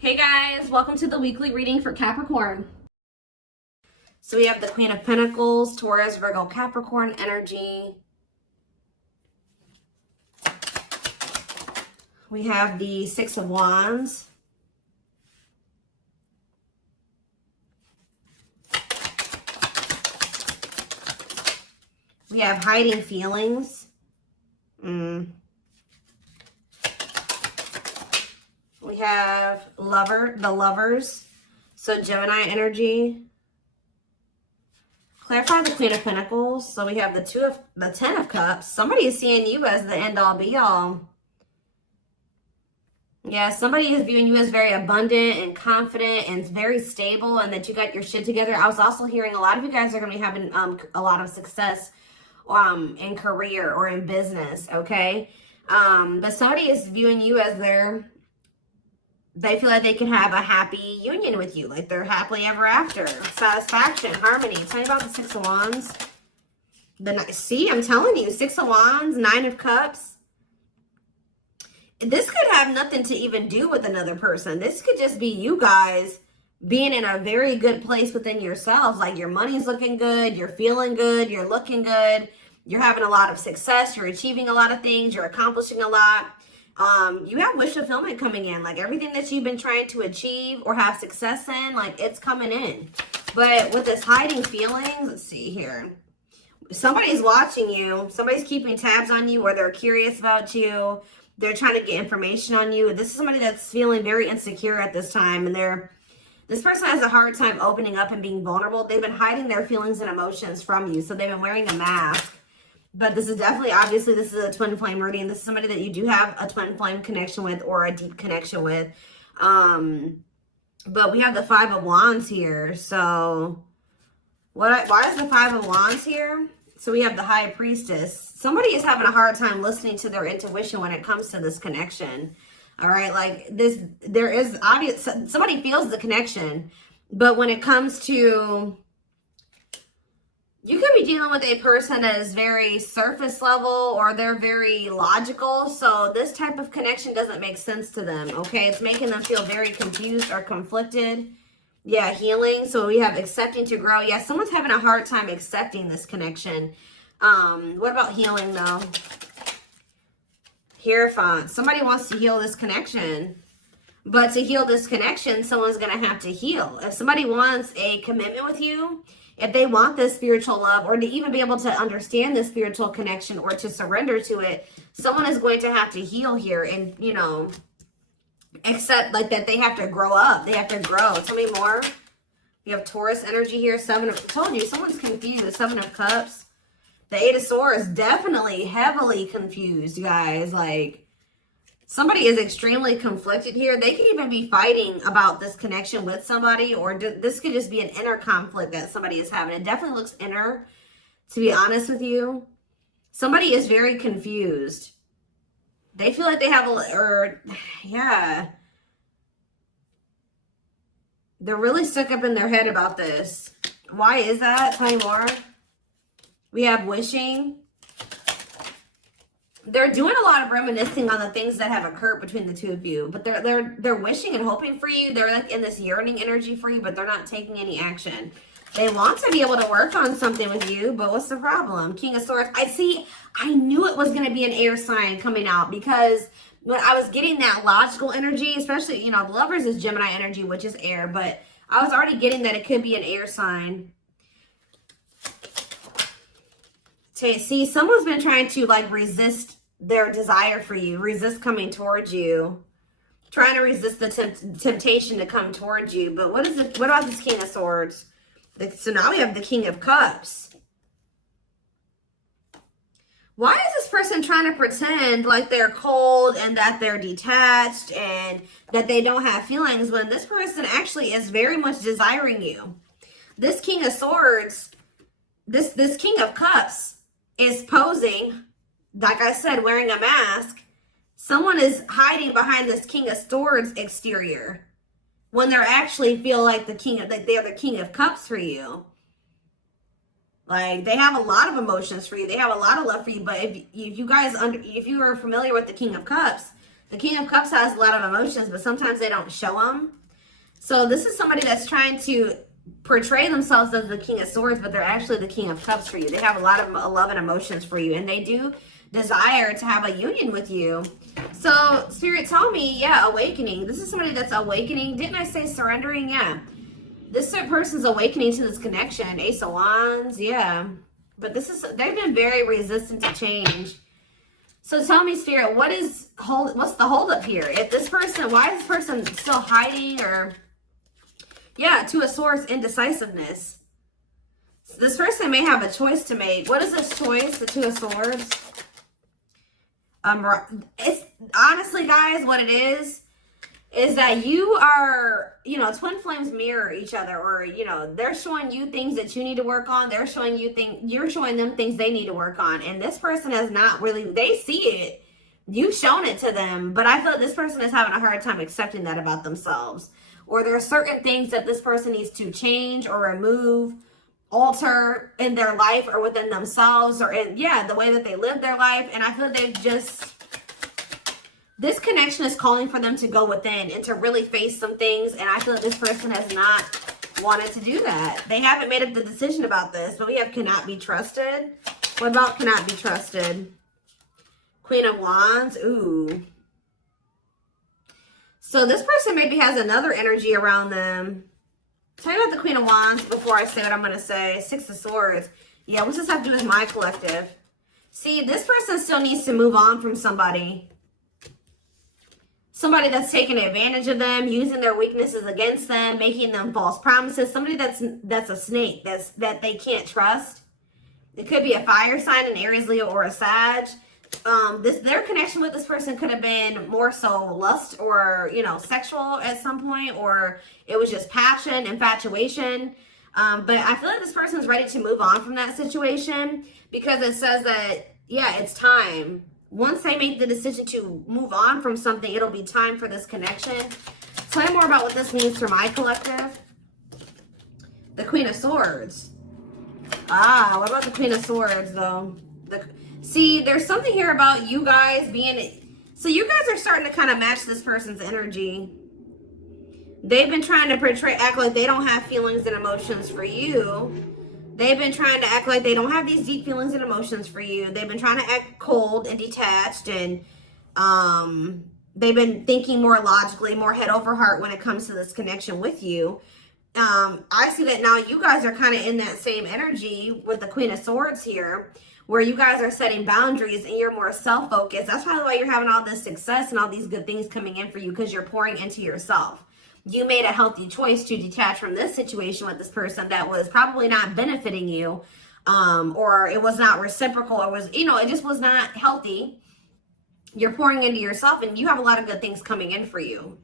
Hey guys, welcome to the weekly reading for Capricorn. So we have the Queen of Pentacles, Taurus, Virgo, Capricorn energy. We have the Six of Wands. We have hiding feelings. We have the lovers. So Gemini energy. Clarify the Queen of Pentacles. So we have the Ten of Cups. Somebody is seeing you as the end all be all. Yeah, somebody is viewing you as very abundant and confident and very stable, and that you got your shit together. I was also hearing a lot of you guys are going to be having a lot of success in career or in business, okay? But somebody is viewing you as they feel like they can have a happy union with you, like they're happily ever after, satisfaction, harmony. Tell me about the Six of Wands. See, I'm telling you, Six of Wands, Nine of Cups. This could have nothing to even do with another person. This could just be you guys being in a very good place within yourselves. Like your money's looking good, you're feeling good, you're looking good, you're having a lot of success, you're achieving a lot of things, you're accomplishing a lot. You have wish fulfillment coming in. Like everything that you've been trying to achieve or have success in, like it's coming in. But with this hiding feelings, let's see here. Somebody's watching you. Somebody's keeping tabs on you, or they're curious about you. They're trying to get information on you. This is somebody that's feeling very insecure at this time. And this person has a hard time opening up and being vulnerable. They've been hiding their feelings and emotions from you. So they've been wearing a mask. But this is definitely, obviously, this is a twin flame reading. This is somebody that you do have a twin flame connection with or a deep connection with. But we have the Five of Wands here. So why is the Five of Wands here? So we have the High Priestess. Somebody is having a hard time listening to their intuition when it comes to this connection. All right, like there is obvious, somebody feels the connection, but when it comes to, you could be dealing with a person that is very surface level or they're very logical. So this type of connection doesn't make sense to them, okay? It's making them feel very confused or conflicted. Yeah, healing. So we have accepting to grow. Yeah, someone's having a hard time accepting this connection. What about healing though? Hierophant. Somebody wants to heal this connection. But to heal this connection, someone's going to have to heal. If somebody wants a commitment with you, if they want this spiritual love, or to even be able to understand this spiritual connection or to surrender to it, someone is going to have to heal here and, you know, accept like that they have to grow up. They have to grow. Tell me more. You have Taurus energy here. Told you, someone's confused. Seven of Cups. The Eight of Swords, definitely heavily confused, you guys. Like, somebody is extremely conflicted here. They could even be fighting about this connection with somebody, or this could just be an inner conflict that somebody is having. It definitely looks inner, to be honest with you. Somebody is very confused. They feel like they have yeah. They're really stuck up in their head about this. Why is that? Tell me more. We have wishing. They're doing a lot of reminiscing on the things that have occurred between the two of you, but they're wishing and hoping for you. They're like in this yearning energy for you, but they're not taking any action. They want to be able to work on something with you, but what's the problem? King of Swords. I knew it was going to be an air sign coming out, because when I was getting that logical energy, especially, you know, the Lovers is Gemini energy, which is air, but I was already getting that it could be an air sign. See, someone's been trying to like resist their desire for you, resist coming towards you, trying to resist the temptation to come towards you. But what about this King of Swords? So now we have the King of Cups. Why is this person trying to pretend like they're cold and that they're detached and that they don't have feelings, when this person actually is very much desiring you? This King of Swords, this King of Cups is posing, like I said, wearing a mask. Someone is hiding behind this King of Swords exterior when they're actually feel like they're the King of Cups for you. Like, they have a lot of emotions for you. They have a lot of love for you. But if you are familiar with the King of Cups, The King of Cups has a lot of emotions, but sometimes they don't show them. So this is somebody that's trying to portray themselves as the King of Swords, but they're actually the King of Cups for you. They have a lot of love and emotions for you, and they do desire to have a union with you. So Spirit, tell me, yeah, awakening. This is somebody that's awakening. Didn't I say surrendering? Yeah. This person's awakening to this connection. Ace of Wands, yeah. But they've been very resistant to change. So tell me, Spirit, what's the holdup here? If this person, why is this person still hiding? Or, yeah, Two of Swords, indecisiveness. So this person may have a choice to make. What is this choice? The Two of Swords. It's honestly, guys, what it is that you are, twin flames mirror each other, or, they're showing you things that you need to work on. They're showing you you're showing them things they need to work on. And this person has not really, they see it. You've shown it to them, but I feel like this person is having a hard time accepting that about themselves. Or there are certain things that this person needs to change or remove, alter in their life or within themselves, or in, the way that they live their life. And I feel like this connection is calling for them to go within and to really face some things. And I feel like this person has not wanted to do that. They haven't made up the decision about this, but we have cannot be trusted. What about cannot be trusted? Queen of Wands. Ooh. So this person maybe has another energy around them. Tell me about the Queen of Wands before I say what I'm going to say. Six of Swords. Yeah, what's this have to do with my collective? See, this person still needs to move on from somebody. Somebody that's taking advantage of them, using their weaknesses against them, making them false promises. Somebody that's a snake, that they can't trust. It could be a fire sign, an Aries, Leo, or a Sag. Their connection with this person could have been more so lust or, sexual at some point, or it was just passion, infatuation. But I feel like this person's ready to move on from that situation, because it says that, it's time. Once they make the decision to move on from something, it'll be time for this connection. Tell me more about what this means for my collective. The Queen of Swords. What about the Queen of Swords, though? See, there's something here about you guys being... So you guys are starting to kind of match this person's energy. They've been trying to act like they don't have feelings and emotions for you. They've been trying to act like they don't have these deep feelings and emotions for you. They've been trying to act cold and detached, and they've been thinking more logically, more head over heart when it comes to this connection with you. I see that now you guys are kind of in that same energy with the Queen of Swords here, where you guys are setting boundaries and you're more self-focused. That's probably why you're having all this success and all these good things coming in for you, because you're pouring into yourself. You made a healthy choice to detach from this situation with this person that was probably not benefiting you, or it was not reciprocal, or was, it just was not healthy. You're pouring into yourself, and you have a lot of good things coming in for you.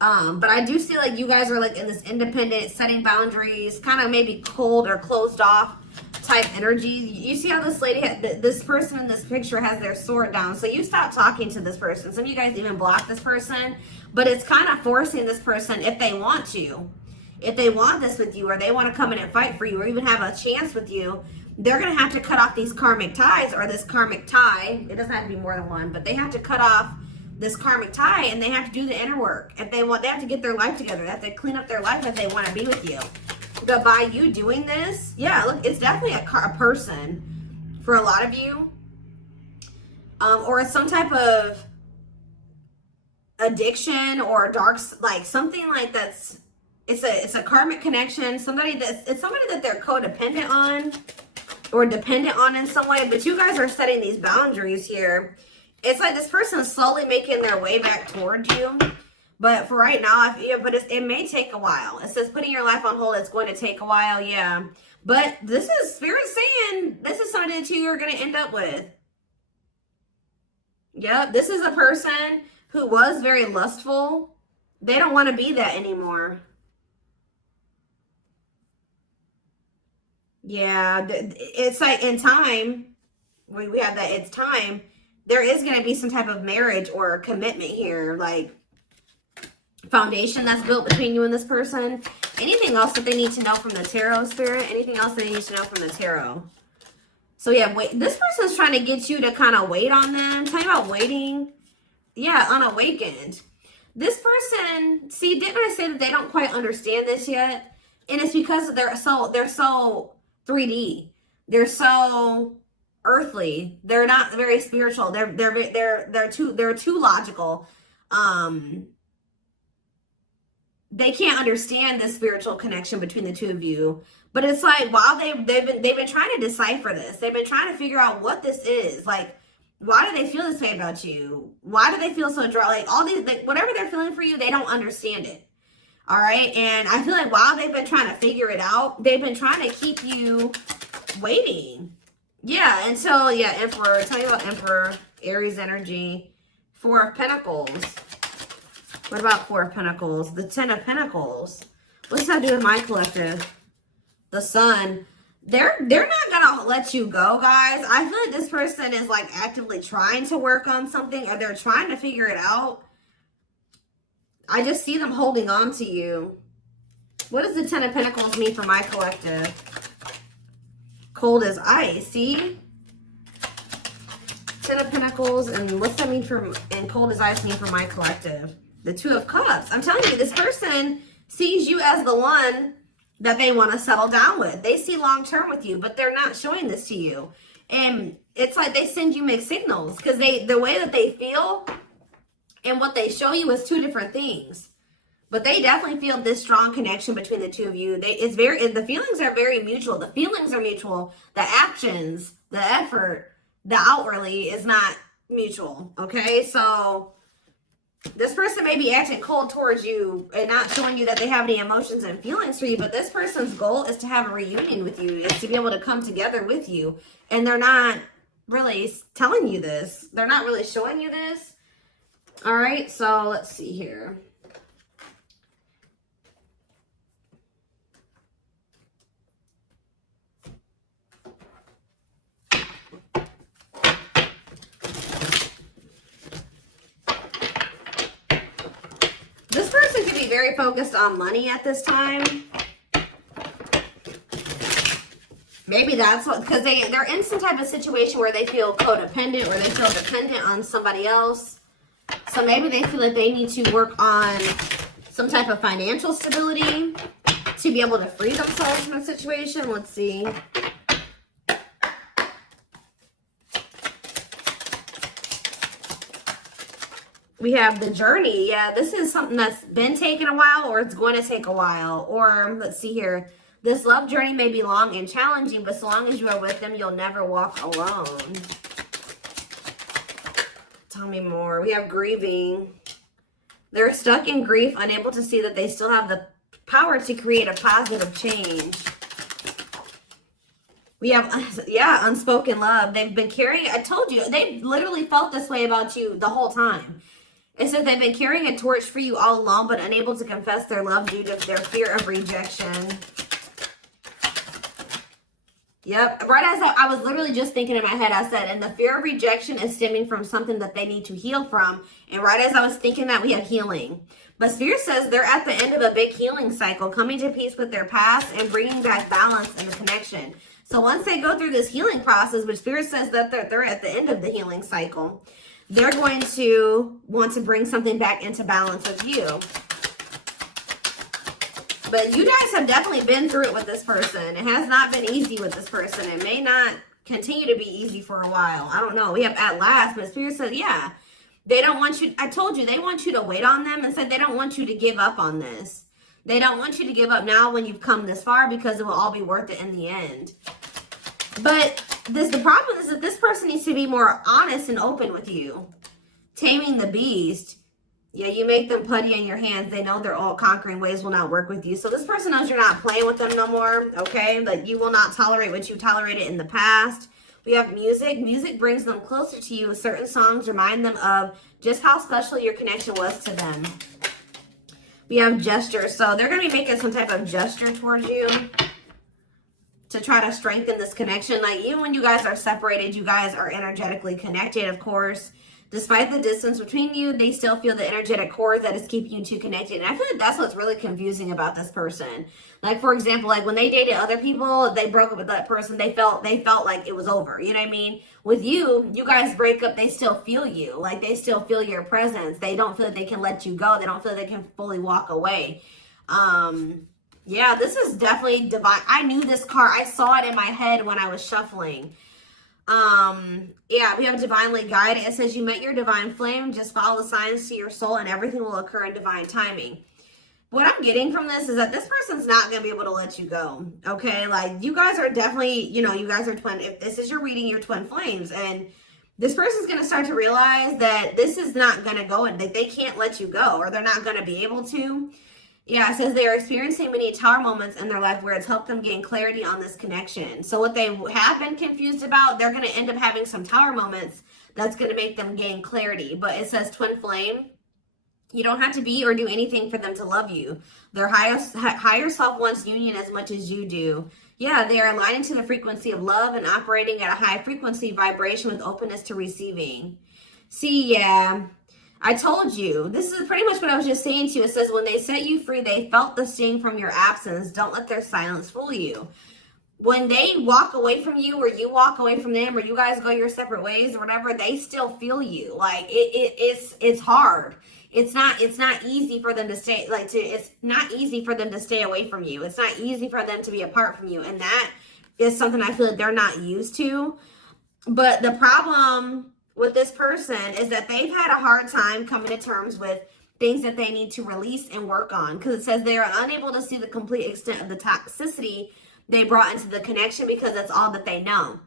But I do see like you guys are like in this independent, setting boundaries, kind of maybe cold or closed off type energy. You see how this lady, this person in this picture has their sword down. So you stop talking to this person. Some of you guys even block this person. But it's kind of forcing this person, if they want to, if they want this with you, or they want to come in and fight for you, or even have a chance with you, they're going to have to cut off these karmic ties, or this karmic tie. It doesn't have to be more than one, but they have to cut off this karmic tie, and they have to do the inner work. If they want, they have to get their life together. They have to clean up their life if they want to be with you. But by you doing this, look, it's definitely a person for a lot of you, or it's some type of addiction or dark, like something like that's, it's a karmic connection. It's somebody that they're codependent on or dependent on in some way. But you guys are setting these boundaries here. It's like this person is slowly making their way back towards you. But for right now, it may take a while. It says putting your life on hold. It's going to take a while, yeah. But this is Spirit saying this is something that you are going to end up with. Yep, this is a person who was very lustful. They don't want to be that anymore. Yeah, it's like in time, we have that it's time. There is going to be some type of marriage or commitment here, like foundation that's built between you and this person. Anything else that they need to know from the tarot, Spirit? Anything else they need to know from the tarot? So yeah, wait. This person's trying to get you to kind of wait on them. Tell me about waiting. yeah, unawakened. This person, see, didn't I say that they don't quite understand this yet? And it's because they're so 3D. They're so earthly. They're not very spiritual. They're too logical. They can't understand the spiritual connection between the two of you. But it's like, while they've been trying to decipher this. They've been trying to figure out what this is. Like, why do they feel this way about you? Why do they feel so dry? Like, all these, like, whatever they're feeling for you, they don't understand it. All right. And I feel like while they've been trying to figure it out, they've been trying to keep you waiting. Yeah. Until, yeah, Emperor. Tell you about Emperor, Aries energy, Four of Pentacles. What about Four of Pentacles? The Ten of Pentacles. What's that do with my collective? The Sun. They're not gonna let you go, guys. I feel like this person is like actively trying to work on something, or they're trying to figure it out. I just see them holding on to you. What does the Ten of Pentacles mean for my collective? Cold as ice. See? Ten of Pentacles, and what's that mean for, and cold as ice mean for my collective? The Two of Cups. I'm telling you, this person sees you as the one that they want to settle down with. They see long term with you, but they're not showing this to you. And it's like they send you mixed signals, because the way that they feel and what they show you is two different things. But they definitely feel this strong connection between the two of you. The feelings are very mutual. The feelings are mutual. The actions, the effort, the outwardly is not mutual. Okay, so this person may be acting cold towards you and not showing you that they have any emotions and feelings for you, but this person's goal is to have a reunion with you, is to be able to come together with you. And they're not really telling you this. They're not really showing you this. All right, so let's see here. This person could be very focused on money at this time. Maybe that's what, because they're in some type of situation where they feel codependent, or they feel dependent on somebody else. So maybe they feel like they need to work on some type of financial stability to be able to free themselves from a situation. Let's see. We have the journey. Yeah, this is something that's been taking a while, or it's going to take a while. Or let's see here. This love journey may be long and challenging, but so long as you are with them, you'll never walk alone. Tell me more. We have grieving. They're stuck in grief, unable to see that they still have the power to create a positive change. We have, yeah, unspoken love. They've been carrying, I told you, they've literally felt this way about you the whole time. It says they've been carrying a torch for you all along, but unable to confess their love due to their fear of rejection. Yep. Right as I was literally just thinking in my head, I said, and the fear of rejection is stemming from something that they need to heal from. And right as I was thinking that, we have healing. But Spirit says they're at the end of a big healing cycle, coming to peace with their past and bringing back balance and the connection. So once they go through this healing process, which Spirit says that they're at the end of the healing cycle, they're going to want to bring something back into balance with you. But you guys have definitely been through it with this person. It has not been easy with this person. It may not continue to be easy for a while. I don't know. We have at last, but Spirit said, yeah, they don't want you. I told you, they want you to wait on them, and said they don't want you to give up on this. They don't want you to give up now when you've come this far, because it will all be worth it in the end. But the problem is that this person needs to be more honest and open with you. Taming the beast. Yeah, you make them putty in your hands. They know their all-conquering ways will not work with you. So this person knows you're not playing with them no more, okay? Like, you will not tolerate what you tolerated in the past. We have music. Music brings them closer to you. Certain songs remind them of just how special your connection was to them. We have gestures. So they're going to be making some type of gesture towards you to try to strengthen this connection. Like, even when you guys are separated, you guys are energetically connected, of course. Despite the distance between you, they still feel the energetic cord that is keeping you two connected. And I feel like that's what's really confusing about this person. Like, for example, like when they dated other people, they broke up with that person, they felt like it was over. You know what I mean? With you, you guys break up, they still feel you. Like, they still feel your presence. They don't feel like they can let you go. They don't feel like they can fully walk away. Yeah, this is definitely divine. I knew this card. I saw it in my head when I was shuffling. Yeah, we have divinely guided. It says you met your divine flame. Just follow the signs to your soul and everything will occur in divine timing. What I'm getting from this is that this person's not going to be able to let you go. Okay. Like, you guys are definitely, you know, you guys are twin. If this is your reading, you're twin flames, and this person's going to start to realize that this is not going to go and that they can't let you go, or they're not going to be able to. Yeah, it says they are experiencing many tower moments in their life where it's helped them gain clarity on this connection. So what they have been confused about, they're going to end up having some tower moments that's going to make them gain clarity. But it says twin flame. You don't have to be or do anything for them to love you. Their higher self wants union as much as you do. Yeah, they are aligning to the frequency of love and operating at a high frequency vibration with openness to receiving. See, yeah. I told you, this is pretty much what I was just saying to you. It says, when they set you free, they felt the sting from your absence. Don't let their silence fool you. When they walk away from you, or you walk away from them, or you guys go your separate ways or whatever, they still feel you. Like, it's hard. It's not easy for them to stay, it's not easy for them to stay away from you. It's not easy for them to be apart from you. And that is something I feel like they're not used to. But the problem with this person is that they've had a hard time coming to terms with things that they need to release and work on, because it says they are unable to see the complete extent of the toxicity they brought into the connection because that's all that they know.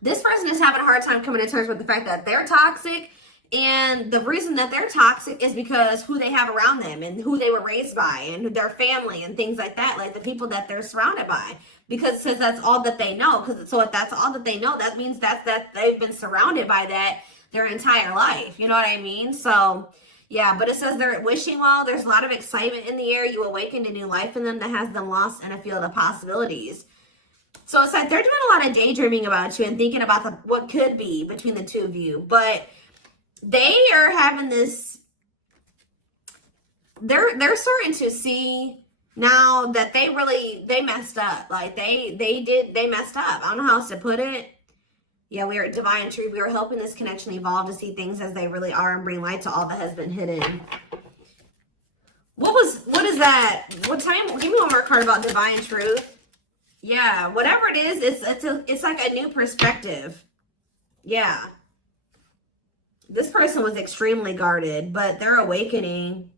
This person is having a hard time coming to terms with the fact that they're toxic, and the reason that they're toxic is because who they have around them and who they were raised by and their family and things like that, like the people that they're surrounded by. Because it says that's all that they know. So if that's all that they know, that means that they've been surrounded by that their entire life. You know what I mean? So, yeah, but it says they're wishing well. There's a lot of excitement in the air. You awakened a new life in them that has them lost in a field of possibilities. So it's like they're doing a lot of daydreaming about you and thinking about what could be between the two of you. But they are having this, they're starting to see now that they messed up. Like they messed up. I don't know how else to put it. Yeah, we are at divine truth. We are helping this connection evolve to see things as they really are and bring light to all that has been hidden. What is that? Give me one more card about divine truth. Yeah, whatever it is, it's like a new perspective. Yeah. This person was extremely guarded, but they're awakening.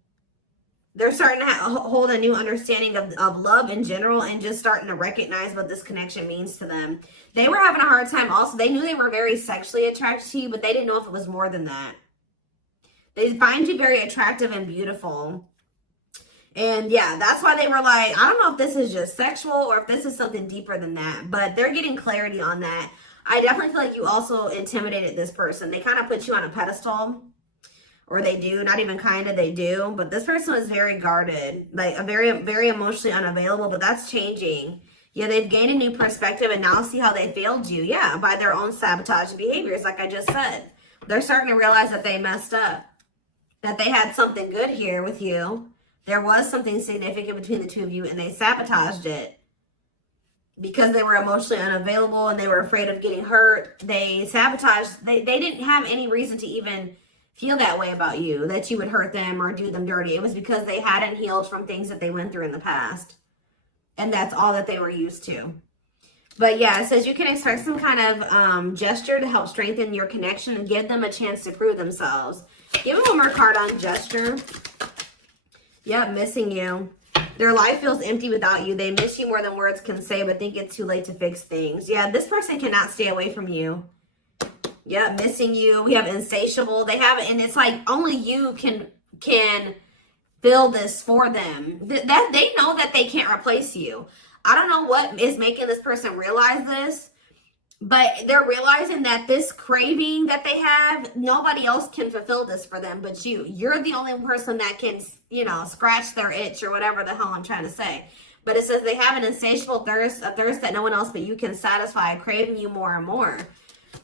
They're starting to hold a new understanding of love in general, and just starting to recognize what this connection means to them. They were having a hard time also. They knew they were very sexually attracted to you, but they didn't know if it was more than that. They find you very attractive and beautiful. And yeah, that's why they were like, I don't know if this is just sexual or if this is something deeper than that, but they're getting clarity on that. I definitely feel like you also intimidated this person. They kind of put you on a pedestal. Or they do, not even kind of, they do. But this person was very guarded, like a very, very emotionally unavailable, but that's changing. Yeah, they've gained a new perspective and now see how they failed you. Yeah, by their own sabotage behaviors, like I just said. They're starting to realize that they messed up, that they had something good here with you. There was something significant between the two of you, and they sabotaged it. Because they were emotionally unavailable and they were afraid of getting hurt, they sabotaged. They didn't have any reason to even feel that way about you, that you would hurt them or do them dirty. It was because they hadn't healed from things that they went through in the past. And that's all that they were used to. But yeah, it says you can expect some kind of gesture to help strengthen your connection and give them a chance to prove themselves. Give them one more card on gesture. Yep, missing you. Their life feels empty without you. They miss you more than words can say, but think it's too late to fix things. Yeah, this person cannot stay away from you. Yeah, missing you. We have insatiable. They have it, and it's like only you can fill this for them. That they know that they can't replace you. I don't know what is making this person realize this, but they're realizing that this craving that they have, nobody else can fulfill this for them but you. You're the only person that can, you know, scratch their itch or whatever the hell I'm trying to say. But it says they have an insatiable thirst, a thirst that no one else but you can satisfy, craving you more and more.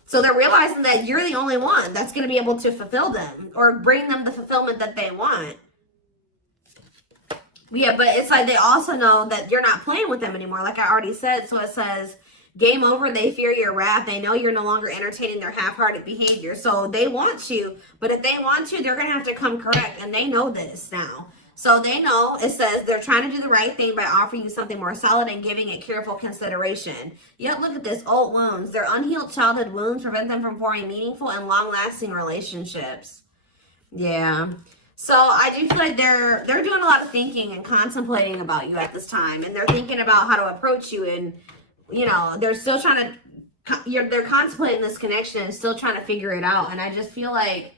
So they're realizing that you're the only one that's going to be able to fulfill them or bring them the fulfillment that they want. Yeah, but it's like they also know that you're not playing with them anymore, like I already said. So it says, game over, they fear your wrath. They know you're no longer entertaining their half-hearted behavior. So they want you, but if they want you, they're going to have to come correct. And they know this now. So they know, it says, they're trying to do the right thing by offering you something more solid and giving it careful consideration. Yet look at this, old wounds. Their unhealed childhood wounds prevent them from forming meaningful and long-lasting relationships. Yeah. So I do feel like they're doing a lot of thinking and contemplating about you at this time. And they're thinking about how to approach you. And, you know, they're still trying to, they're contemplating this connection and still trying to figure it out. And I just feel like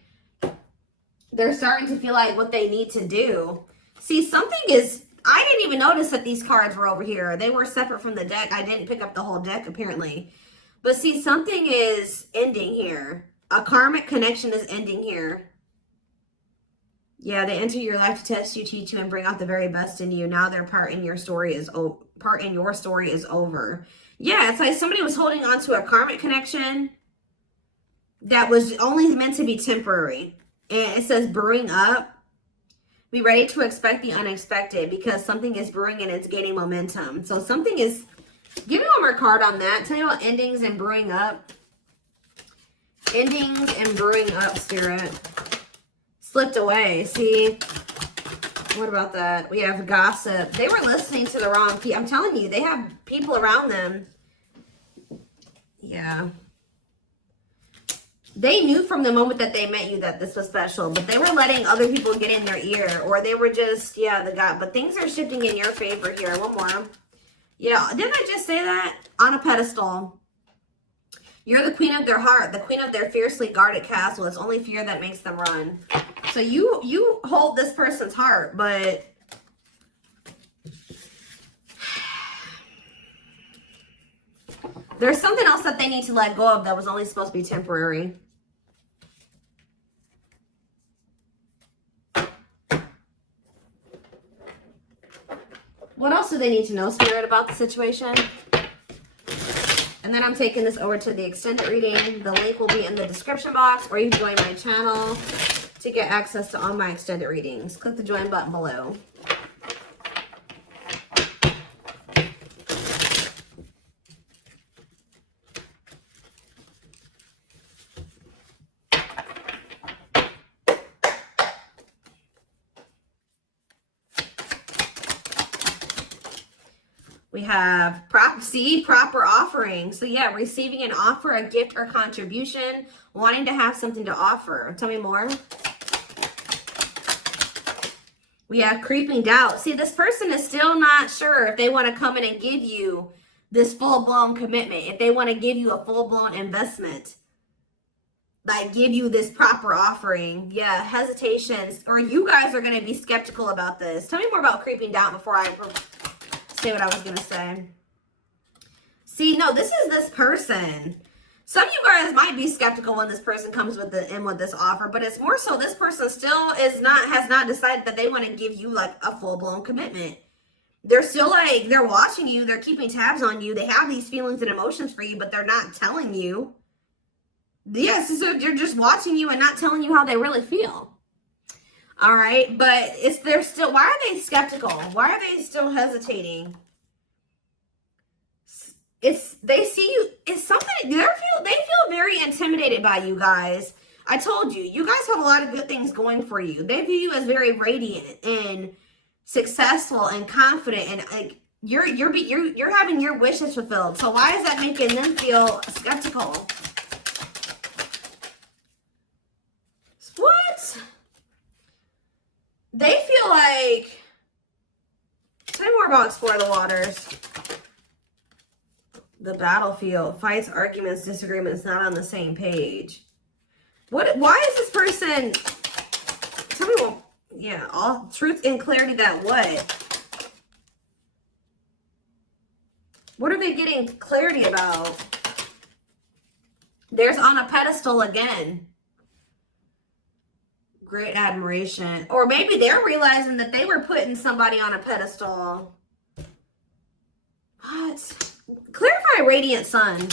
they're starting to feel like what they need to do. See, something is, I didn't even notice that these cards were over here. They were separate from the deck. I didn't pick up the whole deck, apparently. But see, something is ending here. A karmic connection is ending here. Yeah, they enter your life to test you, teach you, and bring out the very best in you. Now their part in your story is over. Yeah, it's like somebody was holding on to a karmic connection that was only meant to be temporary. And it says brewing up. Be ready to expect the unexpected because something is brewing and it's gaining momentum. So something is, give me one more card on that. Tell me about endings and brewing up. Endings and brewing up, Spirit. Slipped away. See, what about that? We have gossip. They were listening to the wrong people. I'm telling you, they have people around them. Yeah. They knew from the moment that they met you that this was special, but they were letting other people get in their ear, or they were just, yeah, the God. But things are shifting in your favor here. One more. Yeah, didn't I just say that? On a pedestal. You're the queen of their heart, the queen of their fiercely guarded castle. It's only fear that makes them run. So you hold this person's heart, but there's something else that they need to let go of that was only supposed to be temporary. What else do they need to know, Spirit, about the situation? And then I'm taking this over to the extended reading. The link will be in the description box, or you can join my channel to get access to all my extended readings. Click the join button below. We have proper offering. So yeah, receiving an offer, a gift, or contribution, wanting to have something to offer. Tell me more. We have creeping doubt. See, this person is still not sure if they want to come in and give you this full-blown commitment, if they want to give you a full-blown investment, like give you this proper offering. Yeah, hesitations, or you guys are going to be skeptical about this. Tell me more about creeping doubt before I say what I was going to say. See, no, this is this person. Some of you guys might be skeptical when this person comes with this offer, but it's more so this person still has not decided that they want to give you like a full-blown commitment. They're still like, they're watching you, they're keeping tabs on you, they have these feelings and emotions for you, but they're not telling you. Yes, so they're just watching you and not telling you how they really feel. All right, but they're still, why are they skeptical? Why are they still hesitating? They see you, it's something, they feel very intimidated by you guys. I told you, you guys have a lot of good things going for you. They view you as very radiant and successful and confident, and like you're having your wishes fulfilled. So why is that making them feel skeptical? What? They feel like, tell me more about Explore the Waters. The battlefield, fights, arguments, disagreements, not on the same page. Why is this person, tell me what, yeah, all truth and clarity that what? What are they getting clarity about? There's on a pedestal again. Great admiration. Or maybe they're realizing that they were putting somebody on a pedestal. What? Clarify radiant sun.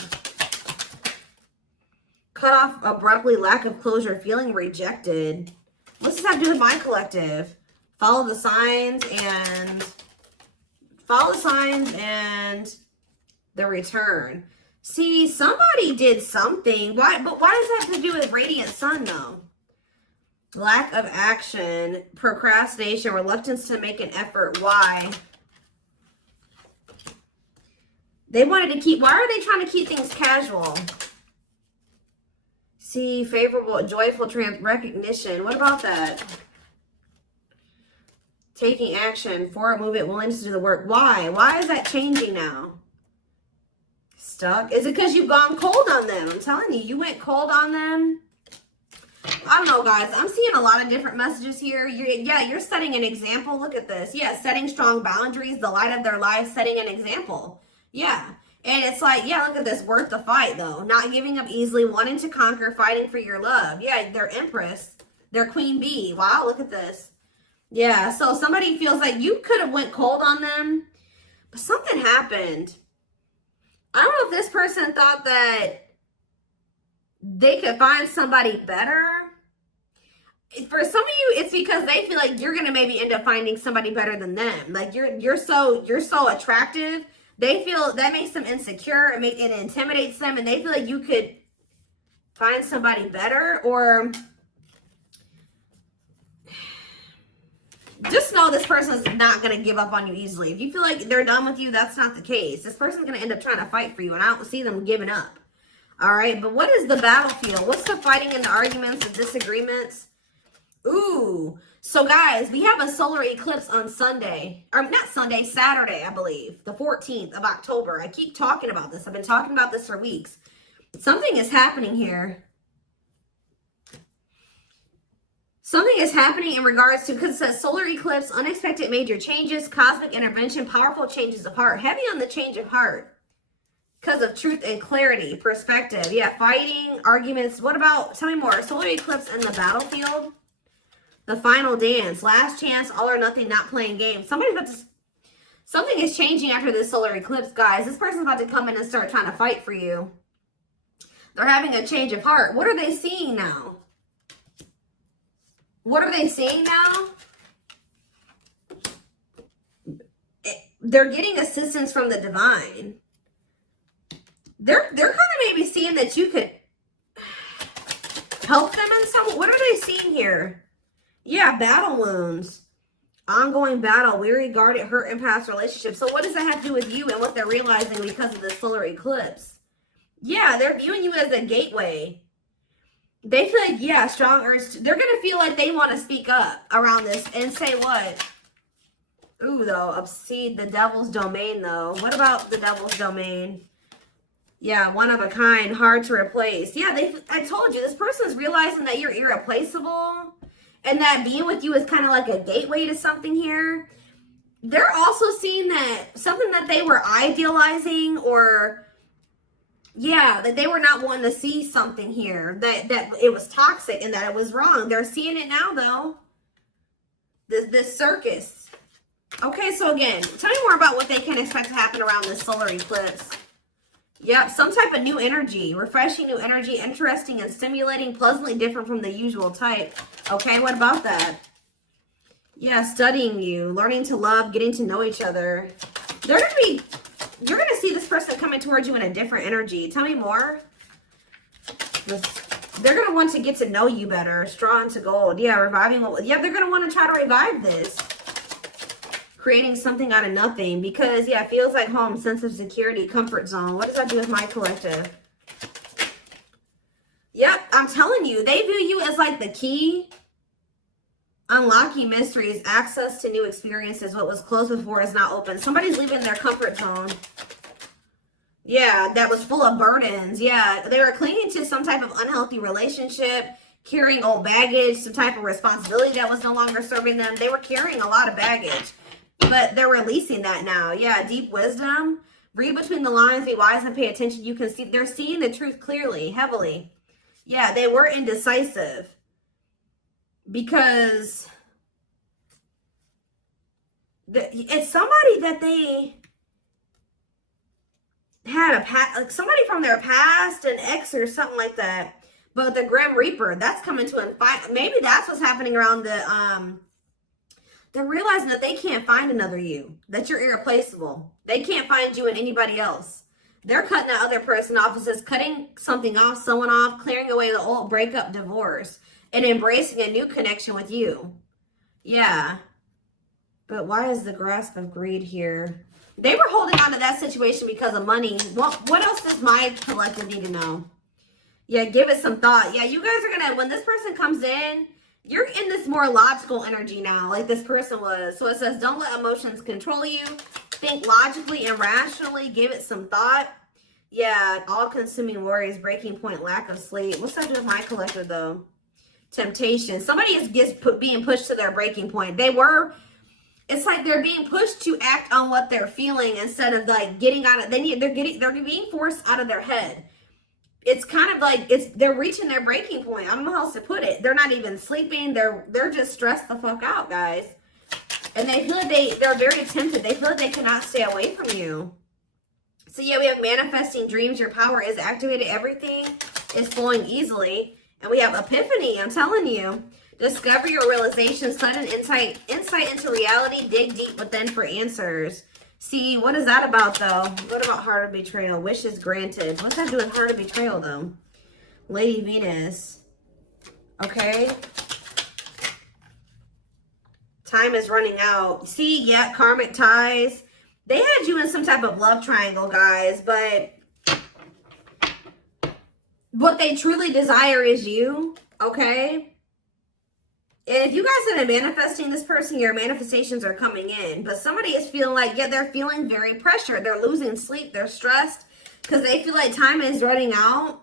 cut off abruptly, lack of closure, feeling rejected. What's this have to do with my collective? Follow the signs and the return. See, somebody did something. Why? But why does that have to do with radiant sun though? Lack of action, procrastination, reluctance to make an effort. Why? They wanted to keep, why are they trying to keep things casual? See, favorable, joyful recognition. What about that? Taking action, forward movement, willingness to do the work. Why? Why is that changing now? Stuck? Is it because you've gone cold on them? I'm telling you, you went cold on them. I don't know, guys. I'm seeing a lot of different messages here. You're setting an example. Look at this. Yeah, setting strong boundaries, the light of their life, setting an example. Yeah. And it's like, yeah, look at this. Worth the fight, though. Not giving up easily, wanting to conquer, fighting for your love. Yeah, they're Empress. They're Queen Bee. Wow, look at this. Yeah, so somebody feels like you could have went cold on them, but something happened. I don't know if this person thought that they could find somebody better. For some of you, it's because they feel like you're gonna maybe end up finding somebody better than them. Like you're so attractive. They feel that makes them insecure. It intimidates them, and they feel like you could find somebody better. Or just know this person is not gonna give up on you easily. If you feel like they're done with you, that's not the case. This person's gonna end up trying to fight for you, and I don't see them giving up. All right, but what is the battlefield? What's the fighting and the arguments and disagreements? Ooh, so guys, we have a solar eclipse on Sunday, or not Sunday, Saturday, I believe, the 14th of October. I keep talking about this. I've been talking about this for weeks. Something is happening here. Something is happening in regards to, because it says solar eclipse, unexpected major changes, cosmic intervention, powerful changes of heart. Heavy on the change of heart. Because of truth and clarity, perspective. Yeah, fighting, arguments. What about, tell me more. Solar eclipse and the battlefield. The final dance. Last chance, all or nothing, not playing games. Somebody's about to, something is changing after this solar eclipse, guys. This person's about to come in and start trying to fight for you. They're having a change of heart. What are they seeing now? What are they seeing now? They're getting assistance from the divine. They're kind of maybe seeing that you could help them in some. What are they seeing here? Yeah, battle wounds. Ongoing battle, weary, guarded, hurt, and past relationships. So what does that have to do with you and what they're realizing because of this solar eclipse? Yeah, they're viewing you as a gateway. They feel like, yeah, strong urge. They're going to feel like they want to speak up around this and say what? Ooh, though, obsede the devil's domain, though. What about the devil's domain? Yeah, one of a kind, hard to replace. Yeah, I told you, this person's realizing that you're irreplaceable and that being with you is kind of like a gateway to something here. They're also seeing that something that they were idealizing, or yeah, that they were not wanting to see something here, that it was toxic and that it was wrong. They're seeing it now, though. This circus. Okay, so again, tell me more about what they can expect to happen around this solar eclipse. Yep, some type of new energy, refreshing new energy, interesting and stimulating, pleasantly different from the usual type. Okay, what about that? Yeah, studying you, learning to love, getting to know each other. You're going to see this person coming towards you in a different energy. Tell me more. They're going to want to get to know you better. Straw into gold. Yeah, reviving. Yeah, they're going to want to try to revive this. Creating something out of nothing, because yeah, it feels like home, sense of security, comfort zone. What does that do with my collective? Yep, I'm telling you, they view you as like the key. Unlocking mysteries, access to new experiences. What was closed before is now open. Somebody's leaving their comfort zone. Yeah, that was full of burdens. Yeah, they were clinging to some type of unhealthy relationship, carrying old baggage, some type of responsibility that was no longer serving them. They were carrying a lot of baggage. But they're releasing that now. Yeah, deep wisdom. Read between the lines, be wise and pay attention. You can see, they're seeing the truth clearly, heavily. Yeah, they were indecisive. Because it's somebody that they had like somebody from their past, an ex or something like that. But the Grim Reaper, that's coming to an fight. Maybe that's what's happening around they're realizing that they can't find another you, that you're irreplaceable. They can't find you in anybody else. They're cutting that other person off. It says cutting something off, someone off, clearing away the old breakup, divorce, and embracing a new connection with you. Yeah. But why is the grasp of greed here? They were holding on to that situation because of money. What else does my collective need to know? Yeah, give it some thought. Yeah, you guys are going to, when this person comes in, you're in this more logical energy now, like this person was. So it says, don't let emotions control you. Think logically and rationally. Give it some thought. Yeah, all-consuming worries, breaking point, lack of sleep. What's that do with my collective, though? Temptation. Somebody is being pushed to their breaking point. It's like they're being pushed to act on what they're feeling instead of like getting out of. They're being forced out of their head. It's kind of like they're reaching their breaking point. I don't know how else to put it. They're not even sleeping. They're just stressed the fuck out, guys. And they feel like they're very tempted. They feel like they cannot stay away from you. So yeah, we have manifesting dreams. Your power is activated. Everything is flowing easily. And we have epiphany. I'm telling you. Discover your realizations. Sudden insight into reality. Dig deep within for answers. See, what is that about, though? What about heart of betrayal? Wishes granted. What's that do with heart of betrayal, though? Lady Venus. Okay. Time is running out. See, yeah, karmic ties. They had you in some type of love triangle, guys, but what they truly desire is you, okay? And if you guys have been manifesting this person, your manifestations are coming in. But somebody is feeling like, yeah, they're feeling very pressured. They're losing sleep. They're stressed because they feel like time is running out,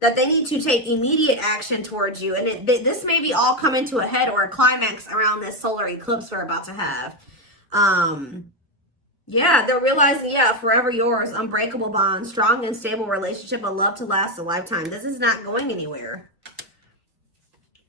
that they need to take immediate action towards you. And this may be all coming to a head or a climax around this solar eclipse we're about to have. Yeah, they're realizing, yeah, forever yours, unbreakable bond, strong and stable relationship, a love to last a lifetime. This is not going anywhere.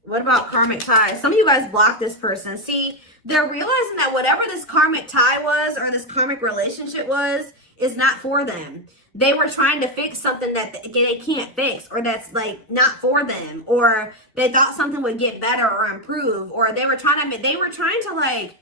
What about karmic ties? Some of you guys blocked this person. See, they're realizing that whatever this karmic tie was or this karmic relationship was is not for them. They were trying to fix something that they can't fix, or that's like not for them, or they thought something would get better or improve, or they were trying to like,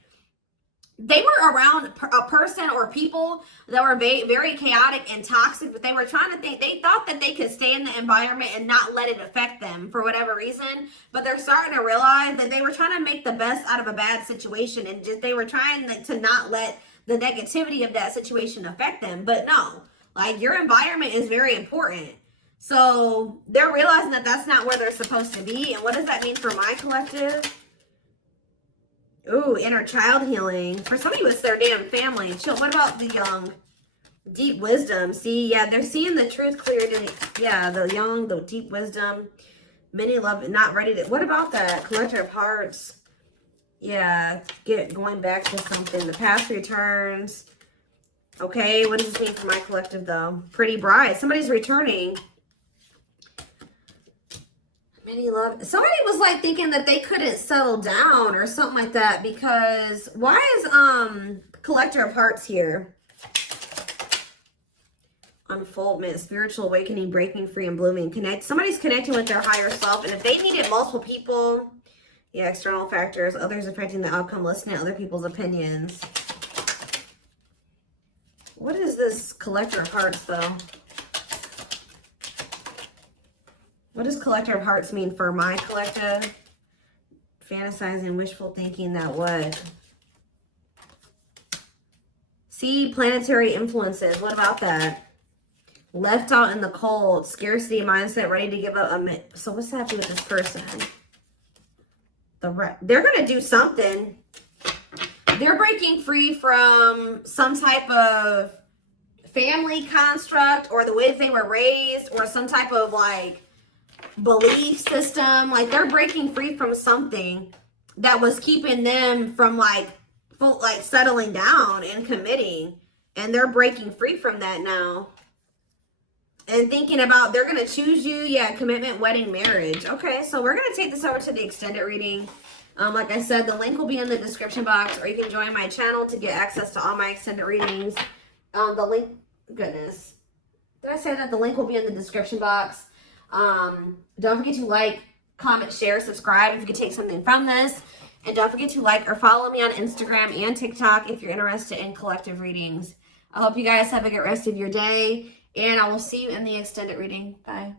they were around a person or people that were very chaotic and toxic, but they were trying to they thought that they could stay in the environment and not let it affect them for whatever reason. But they're starting to realize that they were trying to make the best out of a bad situation, and just they were trying to not let the negativity of that situation affect them. But no, like, your environment is very important. So they're realizing that that's not where they're supposed to be. And what does that mean for my collective? Ooh, inner child healing. For some of you, it's their damn family. What about the young? Deep wisdom. See, yeah, they're seeing the truth clearly. Yeah, the young, the deep wisdom. Many love, not ready to. What about that? Collector of hearts. Yeah, going back to something. The past returns. Okay, what does this mean for my collective, though? Pretty bride. Somebody's returning. Love. Somebody was like thinking that they couldn't settle down or something like that, because why is collector of hearts here? Unfoldment, spiritual awakening, breaking free and blooming. Somebody's connecting with their higher self, and if they needed multiple people, yeah, external factors, others affecting the outcome, listening to other people's opinions. What is this collector of hearts, though? What does collector of hearts mean for my collective? Fantasizing, wishful thinking, that what? See, planetary influences. What about that? Left out in the cold, scarcity mindset, ready to give up. So what's happening with this person? They're going to do something. They're breaking free from some type of family construct, or the way that they were raised, or some type of like belief system. Like, they're breaking free from something that was keeping them from like settling down and committing, and they're breaking free from that now and thinking about they're going to choose you. Yeah, commitment, wedding, marriage. Okay, so we're going to take this over to the extended reading. Like I said, the link will be in the description box, or you can join my channel to get access to all my extended readings. The link, goodness, did I say that? The link will be in the description box. Don't forget to like, comment, share, subscribe if you can take something from this. And don't forget to like or follow me on Instagram and TikTok if you're interested in collective readings. I hope you guys have a good rest of your day, and I will see you in the extended reading. Bye.